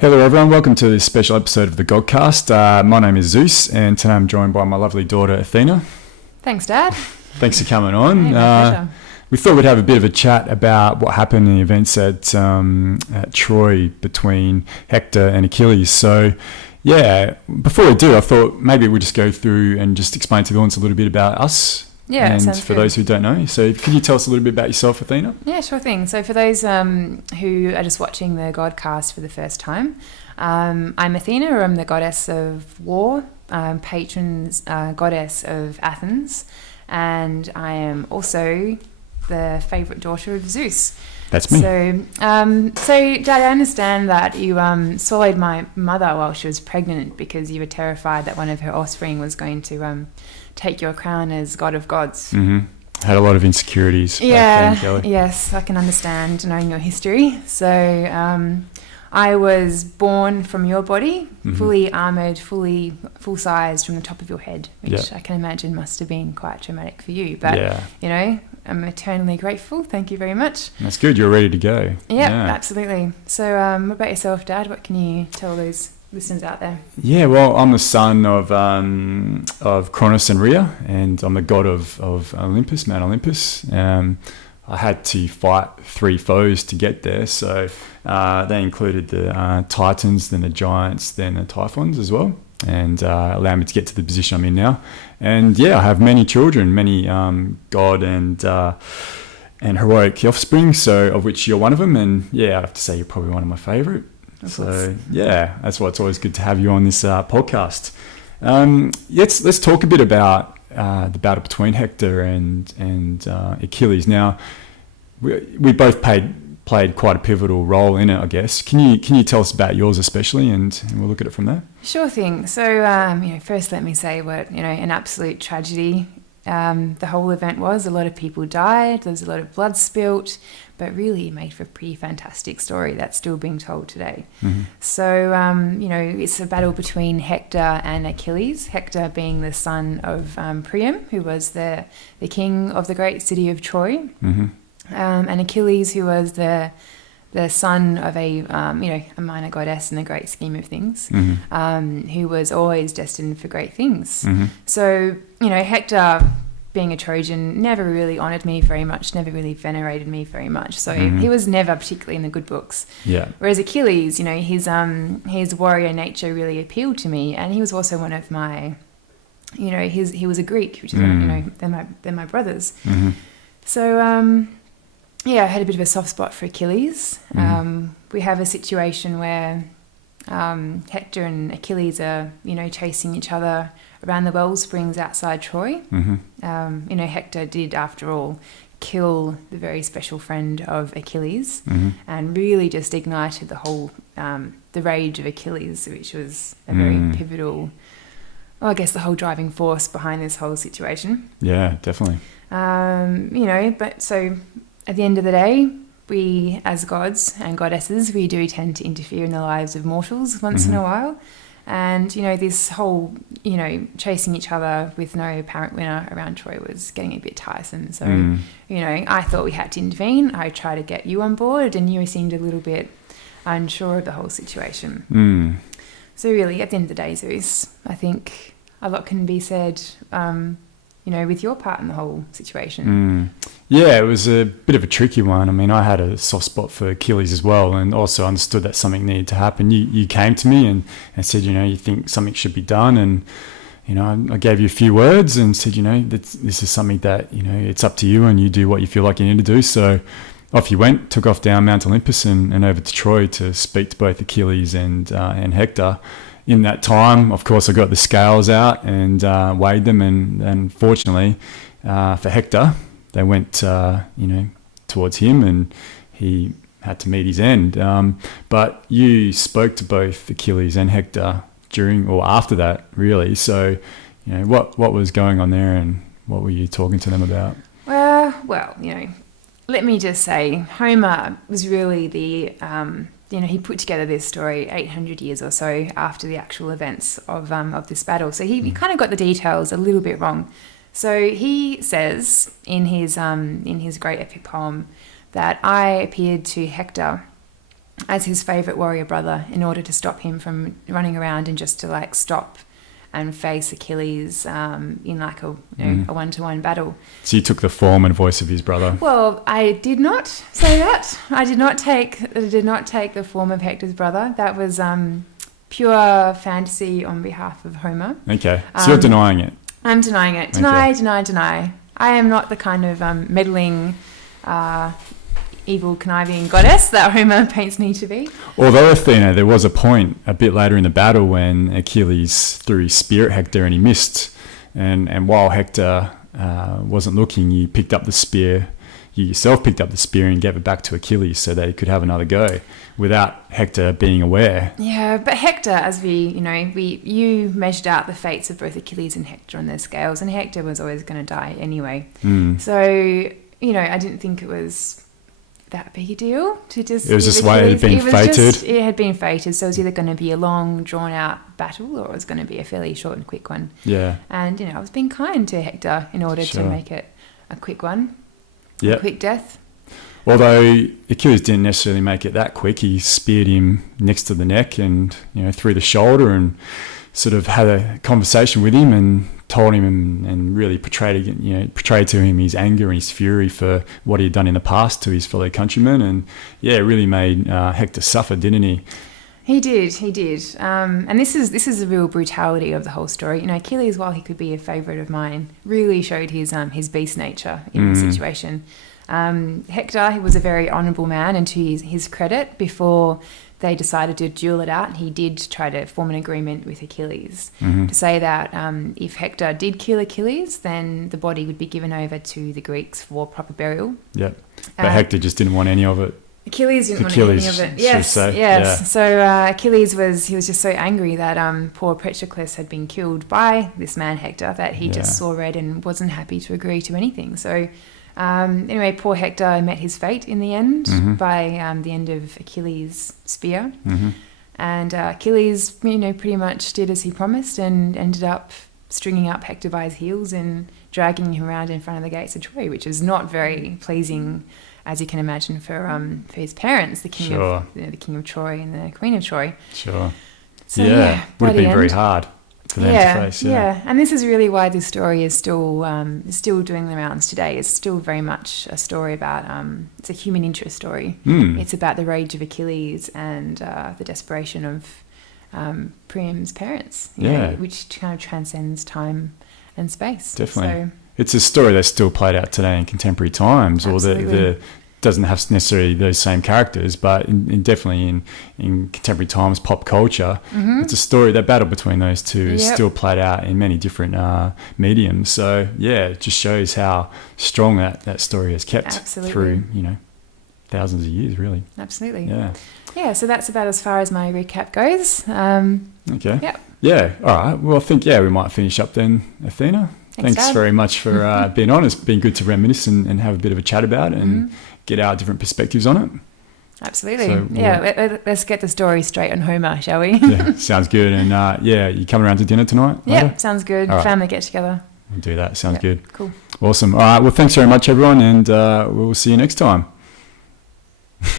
Hello everyone, welcome to this special episode of the Godcast. My name is Zeus and today I'm joined by my lovely daughter Athena. Thanks, Dad. Thanks for coming on. Hey, my pleasure. We thought we'd have a bit of a chat about what happened in the events at Troy between Hector and Achilles. So yeah, before we do, I thought maybe we'd just go through and just explain to the audience a little bit about us. Yeah, and sounds for good. those who don't know, so can you tell us a little bit about yourself, Athena? Yeah, sure thing. So for those who are just watching the Godcast for the first time, I'm Athena, or I'm the goddess of war, patron goddess of Athens, and I am also the favourite daughter of Zeus. That's me. So Dad, I understand that you swallowed my mother while she was pregnant because you were terrified that one of her offspring was going to take your crown as god of gods. Mm-hmm. Had a lot of insecurities. Yeah, back then, Kelly. yes, I can understand knowing your history. So I was born from your body, fully armoured, full-sized from the top of your head, which I can imagine must have been quite traumatic for you. But, you know, I'm eternally grateful. Thank you very much. That's good. You're ready to go. Yeah, absolutely. So what about yourself, Dad? What can you tell those listeners out there? Yeah, well, I'm the son of Cronus and Rhea, and I'm the god of Olympus, Mount Olympus. I had to fight 3 foes to get there, so they included the Titans, then the Giants, then the Typhons as well, and allowed me to get to the position I'm in now. And yeah, I have many children, many god and heroic offspring, so of which you're one of them. And yeah, I have to say you're probably one of my favourite. So yeah, that's why it's always good to have you on this podcast. Let's talk a bit about the battle between Hector and Achilles. Now, we both played quite a pivotal role in it, I guess. Can you tell us about yours especially, and we'll look at it from there? Sure thing. So first let me say what an absolute tragedy the whole event was. A lot of people died. There was a lot of blood spilt, but really it made for a pretty fantastic story that's still being told today. Mm-hmm. So, it's a battle between Hector and Achilles. Hector being the son of Priam, who was the king of the great city of Troy, and Achilles, who was the son of a minor goddess in the great scheme of things, who was always destined for great things. Mm-hmm. So, Hector, being a Trojan, never really honoured me very much, never really venerated me very much. So he was never particularly in the good books. Yeah. Whereas Achilles, his warrior nature really appealed to me, and he was also one of my, he was a Greek, which is they're my brothers. Mm-hmm. So I had a bit of a soft spot for Achilles. We have a situation where Hector and Achilles are, chasing each other around the well springs outside Troy. Hector did, after all, kill the very special friend of Achilles, and really just ignited the whole, the rage of Achilles, which was a very pivotal, I guess, the whole driving force behind this whole situation. Yeah, definitely. But so at the end of the day, we, as gods and goddesses, we do tend to interfere in the lives of mortals once in a while. And, this whole, chasing each other with no apparent winner around Troy was getting a bit tiresome. So, I thought we had to intervene. I tried to get you on board, and you seemed a little bit unsure of the whole situation. So really, at the end of the day, Zeus, I think a lot can be said, with your part in the whole situation. Yeah, it was a bit of a tricky one. I mean, I had a soft spot for Achilles as well, and also understood that something needed to happen. You came to me and said, you think something should be done, and I gave you a few words and said, that this is something that it's up to you, and you do what you feel like you need to do. So off you went, took off down Mount Olympus and over to Troy to speak to both Achilles and Hector. In that time, of course, I got the scales out and weighed them, and fortunately for Hector, they went, towards him, and he had to meet his end. But you spoke to both Achilles and Hector during or after that, really. So, what was going on there, and what were you talking to them about? Well, let me just say, Homer was really the he put together this story 800 years or so after the actual events of this battle. So he kind of got the details a little bit wrong. So he says in his great epic poem that I appeared to Hector as his favourite warrior brother in order to stop him from running around and just to like stop and face Achilles in like a one-to-one battle. So you took the form and voice of his brother. Well, I did not say that. I did not take the form of Hector's brother. That was pure fantasy on behalf of Homer. Okay, so you're denying it. I'm denying it. Deny. I am not the kind of meddling, evil, conniving goddess that Homer paints me to be. Although Athena, there was a point a bit later in the battle when Achilles threw his spear at Hector and he missed. And while Hector wasn't looking, you picked up the spear. You yourself picked up the spear and gave it back to Achilles so that he could have another go without Hector being aware. Yeah, but Hector, as you measured out the fates of both Achilles and Hector on their scales, and Hector was always going to die anyway. So, I didn't think it was that big a deal to just... It was just the way it had been fated. It had been fated, so it was either going to be a long, drawn-out battle or it was going to be a fairly short and quick one. Yeah. And, I was being kind to Hector in order to make it a quick one. Yeah. A quick death. Although Achilles didn't necessarily make it that quick. He speared him next to the neck and, through the shoulder and sort of had a conversation with him and told him and really portrayed to him his anger and his fury for what he had done in the past to his fellow countrymen. And, it really made Hector suffer, didn't he? He did. And this is the real brutality of the whole story. Achilles, while he could be a favourite of mine, really showed his beast nature in the situation. Hector, he was a very honourable man, and to his credit, before they decided to duel it out, he did try to form an agreement with Achilles to say that if Hector did kill Achilles, then the body would be given over to the Greeks for proper burial. Yep. But Hector just didn't want any of it. Achilles didn't want any of it. Yes. Yeah. So Achilles was just so angry that poor Patroclus had been killed by this man Hector that he just saw red and wasn't happy to agree to anything. So anyway, poor Hector met his fate in the end by the end of Achilles' spear. And Achilles, pretty much did as he promised and ended up stringing up Hector by his heels and dragging him around in front of the gates of Troy, which is not very pleasing, as you can imagine, for his parents, the king of the king of Troy and the queen of Troy. Sure. So, would have been very hard for them to face. Yeah, and this is really why this story is still doing the rounds today. It's still very much a story about it's a human interest story. It's about the rage of Achilles and the desperation of Priam's parents. Which kind of transcends time and space. Definitely. So, it's a story that's still played out today in contemporary times, absolutely. or the doesn't have necessarily those same characters, but definitely in contemporary times, pop culture, it's a story. That battle between those two is still played out in many different mediums. So it just shows how strong that story has kept through thousands of years, really. Absolutely. Yeah. So that's about as far as my recap goes. Okay. Yep. Yeah. All right. Well, I think we might finish up then, Athena. Thanks very much for being on. It's been good to reminisce and have a bit of a chat about it and get our different perspectives on it. Absolutely. So let's get the story straight on Homer, shall we? Yeah, sounds good. And you coming around to dinner tonight? Yeah, sounds good. Right. Family get together. We'll do that. Sounds good. Cool. Awesome. All right. Well, thanks very much, everyone, and we'll see you next time.